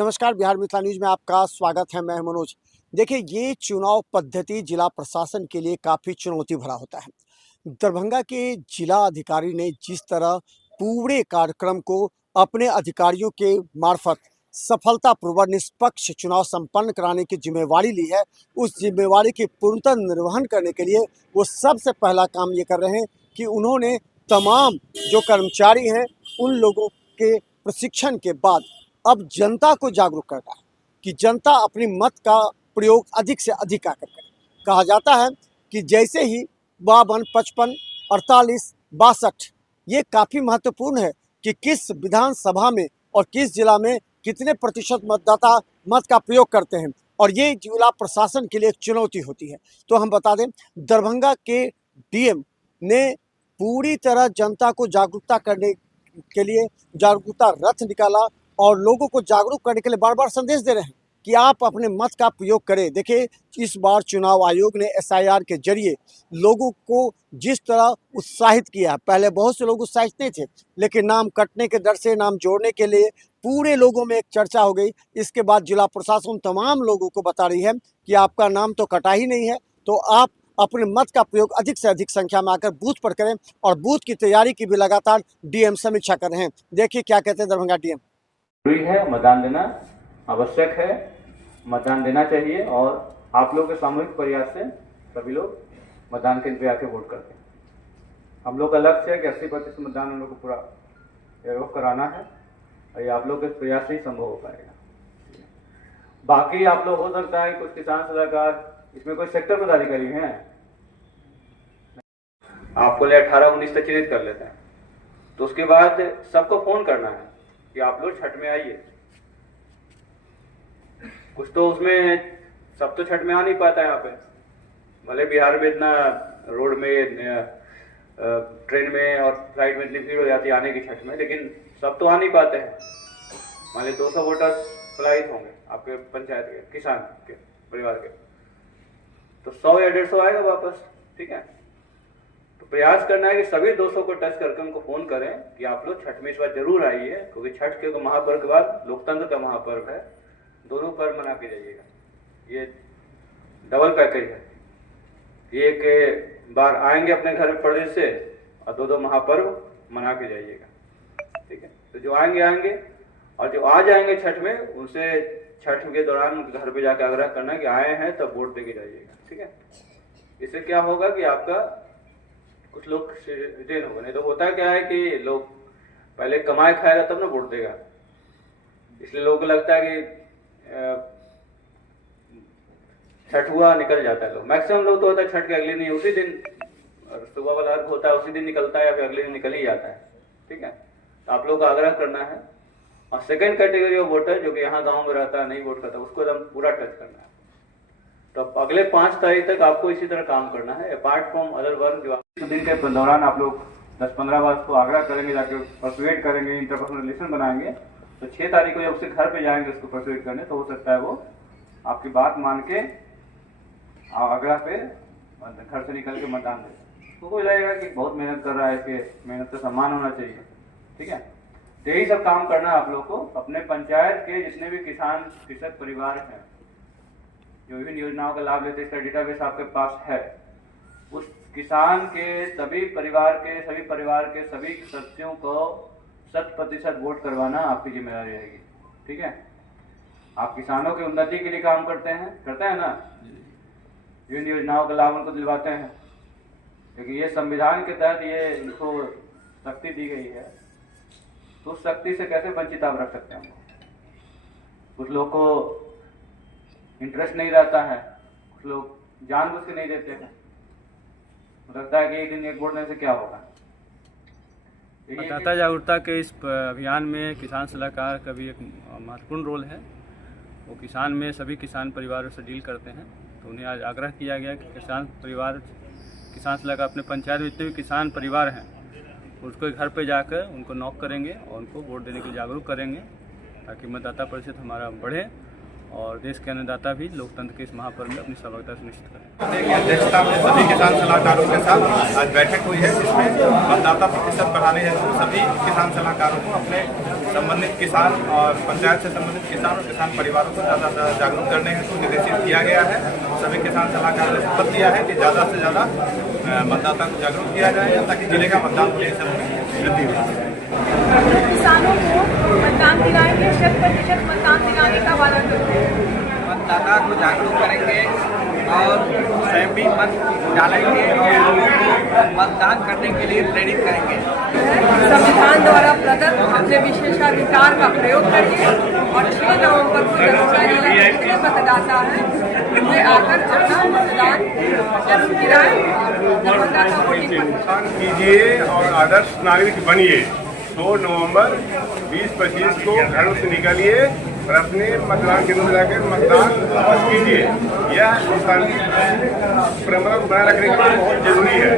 नमस्कार, बिहार मिथिला न्यूज में आपका स्वागत है। मैं मनोज। देखिए, ये चुनाव पद्धति जिला प्रशासन के लिए काफ़ी चुनौती भरा होता है। दरभंगा के जिला अधिकारी ने जिस तरह पूरे कार्यक्रम को अपने अधिकारियों के मार्फत सफलतापूर्वक निष्पक्ष चुनाव संपन्न कराने की जिम्मेवारी ली है, उस जिम्मेवारी के पूर्णतः निर्वहन करने के लिए वो सबसे पहला काम ये कर रहे हैं कि उन्होंने तमाम जो कर्मचारी हैं, उन लोगों के प्रशिक्षण के बाद अब जनता को जागरूक करना है कि जनता अपनी मत का प्रयोग अधिक से अधिक आकर करे। कहा जाता है कि जैसे ही 52, 55, 48, 62 ये काफ़ी महत्वपूर्ण है कि किस विधानसभा में और किस जिला में कितने प्रतिशत मतदाता मत का प्रयोग करते हैं, और ये जिला प्रशासन के लिए एक चुनौती होती है। तो हम बता दें, दरभंगा के डीएम ने पूरी तरह जनता को जागरूकता करने के लिए जागरूकता रथ निकाला और लोगों को जागरूक करने के लिए बार बार संदेश दे रहे हैं कि आप अपने मत का प्रयोग करें। देखिए, इस बार चुनाव आयोग ने एसआईआर के जरिए लोगों को जिस तरह उत्साहित किया, पहले बहुत से लोग उत्साहित नहीं थे, लेकिन नाम कटने के डर से नाम जोड़ने के लिए पूरे लोगों में एक चर्चा हो गई। इसके बाद जिला प्रशासन तमाम लोगों को बता रही है कि आपका नाम तो कटा ही नहीं है, तो आप अपने मत का प्रयोग अधिक से अधिक संख्या में आकर बूथ पर करें, और बूथ की तैयारी की भी लगातार डीएम समीक्षा कर रहे हैं। देखिए क्या कहते हैं दरभंगा डीएम। जरूरी है, मतदान देना आवश्यक है, मतदान देना चाहिए और आप लोग के सामूहिक प्रयास से सभी लोग मतदान केंद्र पे आके वोट करते हैं। हम लोग का लक्ष्य है कि 80% मतदान हम लोग को पूरा कराना है और ये आप लोग के प्रयास से ही संभव हो पाएगा। बाकी आप लोग, हो सकता है कुछ किसान सलाहकार इसमें कोई सेक्टर पदाधिकारी हैं, आपको ले 18-19 तक चिन्हित कर लेते हैं, तो उसके बाद सबको फोन करना है कि आप लोग छठ में आइए। कुछ तो उसमें सब तो छठ में आ नहीं पाता है यहाँ पे, भले बिहार में इतना रोड में, ट्रेन में और फ्लाइट में इतनी भीड़ हो जाती है आने की छठ में, लेकिन सब तो आ नहीं पाते हैं। मान ली 200 वोटर प्रभावित होंगे आपके पंचायत के, किसान के परिवार के, तो 100 या 150 आएगा वापस। ठीक है, तो प्रयास करना है कि सभी 200 को टच करके उनको फोन करें कि आप लोग छठ में इस बार जरूर आइए, क्योंकि छठ के महापर्व के बाद लोकतंत्र का महापर्व है, दोनों पर्व मना के जाइएगा। ये डबल पैकेज है, एक बार आएंगे अपने घर प्रदेश से और 2 महापर्व मना के जाइएगा। ठीक है, तो जो आएंगे और जो आ जाएंगे छठ में, उनसे छठ के दौरान घर पे जाकर आग्रह करना कि आए हैं तब वोट देके जाइएगा। ठीक है, इससे क्या होगा कि आपका कुछ लोग रिटेन होगा। नहीं तो होता क्या है कि लोग पहले कमाए खाएगा तब ना वोट देगा, इसलिए लोगों को लगता है कि छठ हुआ निकल जाता है। लोग मैक्सिमम लोग तो होता है छठ के अगले दिन, उसी दिन सुबह वाला अर्घ होता है उसी दिन निकलता है या फिर अगले दिन निकल ही जाता है। ठीक है, तो आप लोगों का आग्रह करना है। और सेकंड कैटेगरी ऑफ वोटर जो कि यहाँ गांव में रहता है, नहीं वोट करता, उसको एकदम पूरा टच करना है। तो अगले 5 तारीख तक आपको इसी तरह काम करना है। अपार्ट फ्रॉम अदर वर्क, जो दिन के दौरान आप लोग 10-15 बार उसको आग्रह करेंगे, जाके परसुएट करेंगे, इंटरपर्सनल रिलेशन बनाएंगे, तो 6 तारीख को जब उसके घर पे जाएंगे उसको परसुएट करने, तो हो सकता है वो आपकी बात मान के आग्रह पे घर से निकल के मतदान दे। तो वो लगेगा कि बहुत मेहनत कर रहा है, इसके मेहनत का सम्मान होना चाहिए। ठीक है, तो यही सब काम करना है आप लोग को। अपने पंचायत के जितने भी किसान कृषक परिवार हैं जो विभिन्न योजनाओं का लाभ लेते हैं, इसका डेटाबेस आपके पास है। उस किसान के सभी परिवार के सभी सदस्यों को 100% वोट करवाना आपकी जिम्मेदारी रहेगी। ठीक है, आप किसानों की उन्नति के लिए काम करते हैं ना, विभिन्न योजनाओं का लाभ उनको दिलवाते हैं, क्योंकि ये संविधान के तहत ये इनको शक्ति दी गई है, तो उस शक्ति से कैसे वंचित आप रख सकते हैं। कुछ लोग को इंटरेस्ट नहीं रहता है, कुछ लोग जानबूझ के नहीं देते हैं, लगता है कि एक दिन एक वोट देने से क्या होगा। मतदाता जागरूकता के इस अभियान में किसान सलाहकार का भी एक महत्वपूर्ण रोल है। वो किसान में सभी किसान परिवारों से डील करते हैं, तो उन्हें आज आग्रह किया गया कि किसान सलाहकार अपने पंचायत में जितने भी किसान परिवार हैं उसको घर पे जाकर उनको नॉक करेंगे और उनको वोट देने के लिए जागरूक करेंगे, ताकि मतदाता प्रतिशत हमारा बढ़े और देश के अन्नदाता भी लोकतंत्र के इस महापर्व में अपनी सहभागिता सुनिश्चित करें। की अध्यक्षता में सभी किसान सलाहकारों के साथ आज बैठक हुई है, जिसमें मतदाता प्रतिशत बढ़ाने हेतु सभी किसान सलाहकारों को अपने संबंधित किसान और पंचायत से संबंधित किसान और किसान परिवारों को ज़्यादा से ज़्यादा जागरूक करने हेतु निर्देशित किया गया है। सभी किसान सलाहकारों ने शपथ लिया है कि ज़्यादा से ज़्यादा मतदाता को जागरूक किया जाएगा ताकि जिले का मतदान प्रतिशत में वृद्धि हो। किसानों को मतदान दिलाएंगे, 100% मतदान दिलाने का वादा करते हैं। मतदाता को जागरूक करेंगे और स्वयं भी मत डालेंगे और लोगों को मतदान करने के लिए प्रेरित करेंगे। संविधान द्वारा प्रदत्त अपने विशेषाधिकार का प्रयोग करिए और 6 नवंबर को दरभंगा जिला के जितने मतदाता हैं वे आकर अपना मतदान जरूर गिराएं और दरभंगा का वोटिंग मतदान कीजिए और आदर्श नागरिक बनिए। 2 नवंबर 20-25 को घरों से निकलिए और अपने मतदान केंद्र में जाकर मतदान वापस कीजिए। यह हिंदुस्तान की परंपरा को बनाए रखने के लिए बहुत जरूरी है।